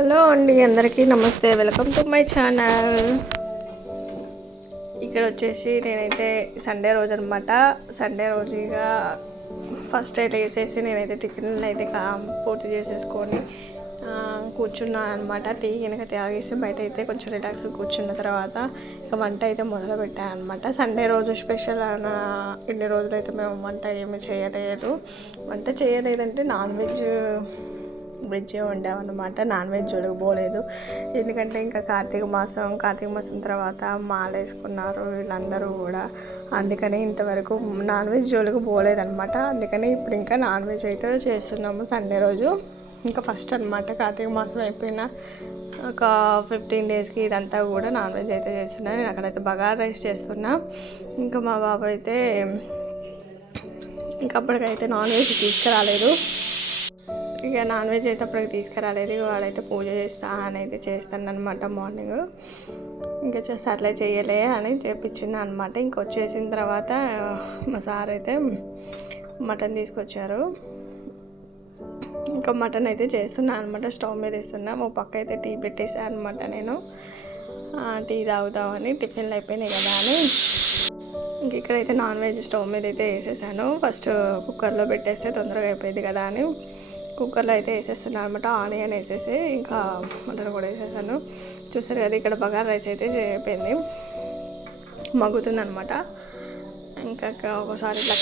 Hello అండి, అందరికీ నమస్తే. Welcome to my channel. ఇక్కడ వచ్చేసి నేనైతే సండే రోజు అనమాట. సండే రోజు ఇక ఫస్ట్ అయితే వేసేసి నేనైతే టిఫిన్లు అయితే పూర్తి చేసేసుకొని కూర్చున్నాను అనమాట. టీ కనుక తాగేసి బయట అయితే కొంచెం రిలాక్స్ కూర్చున్న తర్వాత ఇక వంట అయితే మొదలు పెట్టాను అనమాట. సండే రోజు స్పెషల్ ఇన్ని రోజులైతే మేము వంట ఏమి చేయలేదు. వంట చేయలేదంటే నాన్ వెజ్ వండామన్నమాట. నాన్ వెజ్ జోలికి పోలేదు. ఎందుకంటే ఇంకా కార్తీక మాసం తర్వాత మాల వేసుకున్నారు వీళ్ళందరూ కూడా. అందుకని ఇంతవరకు నాన్ వెజ్ జోలికి పోలేదన్నమాట. అందుకని ఇప్పుడు ఇంకా నాన్ వెజ్ అయితే చేస్తున్నాము సండే రోజు. ఇంకా ఫస్ట్ అనమాట, కార్తీక మాసం అయిపోయిన ఒక 15 డేస్కి ఇదంతా కూడా నాన్ వెజ్ అయితే చేస్తున్నా. నేను అక్కడైతే బగారా రైస్ చేస్తున్నా. ఇంకా మా బాబు అయితే ఇంకా అప్పటికైతే నాన్ వెజ్ తీసుకురాలేదు. ఇక నాన్ వెజ్ అయితే అప్పటికి తీసుకురాలేదు. వాడైతే పూజ అని అయితే చేస్తాను అనమాట మార్నింగ్. ఇంకా చేస్తే అట్లా చేయలే అని చెప్పించింది అనమాట. ఇంకొచ్చేసిన తర్వాత మా సార్ అయితే మటన్ తీసుకొచ్చారు. ఇంకా మటన్ అయితే చేస్తున్నాను అనమాట. స్టవ్ మీద వేస్తున్నా. మా పక్క అయితే టీ పెట్టేసాను అనమాట. నేను టీ తాగుతామని, టిఫిన్లు అయిపోయినాయి కదా అని. ఇంక ఇక్కడైతే నాన్ వెజ్ స్టవ్ మీద అయితే వేసేసాను. ఫస్ట్ కుక్కర్లో పెట్టేస్తే తొందరగా అయిపోయింది కదా అని కుక్కర్లో అయితే వేసేస్తున్నాను అనమాట. ఆనియన్ వేసేసి ఇంకా మటన్ కూడా వేసేసాను. చూసారు కదా, ఇక్కడ బగారా రైస్ అయితే అయిపోయింది, మగ్గుతుంది అనమాట. ఇంకా ఒకసారి ఇట్లా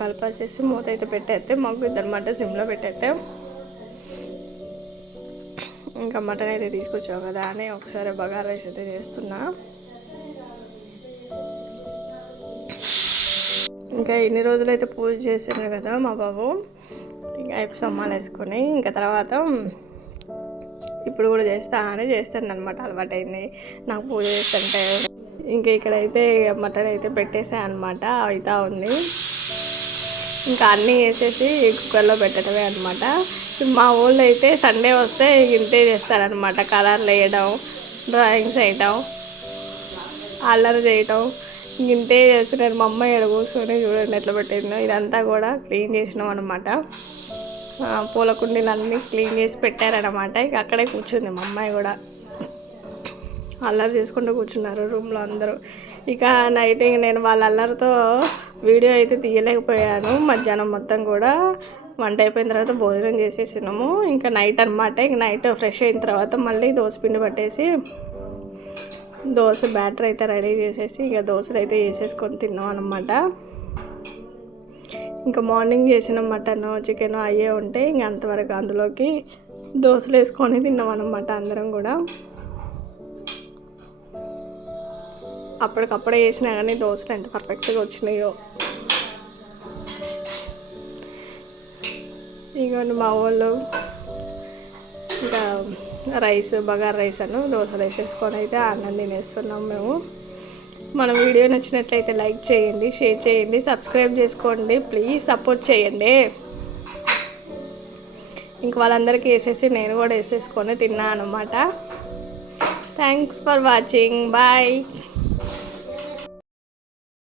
కలిపేసేసి మూత అయితే పెట్టేస్తే మగ్గుద్ది అనమాట. సిమ్లో పెట్టేస్తే ఇంకా మటన్ అయితే తీసుకొచ్చావు కదా అని ఒకసారి బగారా రైస్ అయితే చేస్తున్నా. ఇంకా ఇన్ని రోజులు అయితే పూజ చేసాను కదా మా బాబు. ఇంకా అయిపోయి సమ్మాలు వేసుకొని ఇంకా తర్వాత ఇప్పుడు కూడా చేస్తాను అనమాట. అలవాటైంది నాకు పూజ చేస్తుంటే. ఇంకా ఇక్కడైతే మటన్ అయితే పెట్టేసాను అనమాట. అవుతా ఉంది. ఇంకా అన్నీ వేసేసి కుక్కర్లో పెట్టడమే అనమాట. మా ఊళ్ళో అయితే సండే వస్తే ఇంతే చేస్తారనమాట. కలర్లు వేయడం, డ్రాయింగ్స్ వేయడం, అల్లరి చేయటం ఇంతే చేస్తున్నారు. మా అమ్మాయి ఎక్కడ కూర్చొని చూడండి ఎట్లా పెట్టిందో. ఇదంతా కూడా క్లీన్ చేసినాం అనమాట. పూల కుండీలు అన్నీ క్లీన్ చేసి పెట్టారనమాట. ఇక అక్కడే కూర్చుంది మా అమ్మాయి కూడా. అల్లరి చేసుకుంటూ కూర్చున్నారు రూమ్లో అందరూ. ఇక నైట్ నేను వాళ్ళ అల్లరితో వీడియో అయితే తీయలేకపోయాను. మధ్యాహ్నం మొత్తం కూడా వంట అయిపోయిన తర్వాత భోజనం చేసేసినాము. ఇంకా నైట్ అనమాట. ఇంక నైట్ ఫ్రెష్ అయిన తర్వాత మళ్ళీ దోసపిండి పట్టేసి దోశ బ్యాటర్ అయితే రెడీ చేసేసి ఇక దోశలు అయితే వేసేసుకొని తిన్నాం అనమాట. ఇంకా మార్నింగ్ చేసిన మటన్ చికెన్ అయ్యే ఉంటే ఇంక అంతవరకు అందులోకి దోశలు వేసుకొని తిన్నాం అనమాట అందరం కూడా. అప్పటికప్పుడే వేసినా కానీ దోశలు ఎంత పర్ఫెక్ట్గా వచ్చినాయో. ఇగోండి మా వాళ్ళు ఇంకా బగారా రైస్ దోశలు వేసేసుకొని అయితే అన్నం తినేస్తున్నాం మేము. మన వీడియో నచ్చినట్లయితే లైక్ చేయండి, షేర్ చేయండి, సబ్స్క్రైబ్ చేసుకోండి. ప్లీజ్ సపోర్ట్ చేయండి. ఇంక వాళ్ళందరికీ వేసేసి నేను కూడా వేసేసుకొని తిన్నాను అనమాట. Thanks for watching. బాయ్.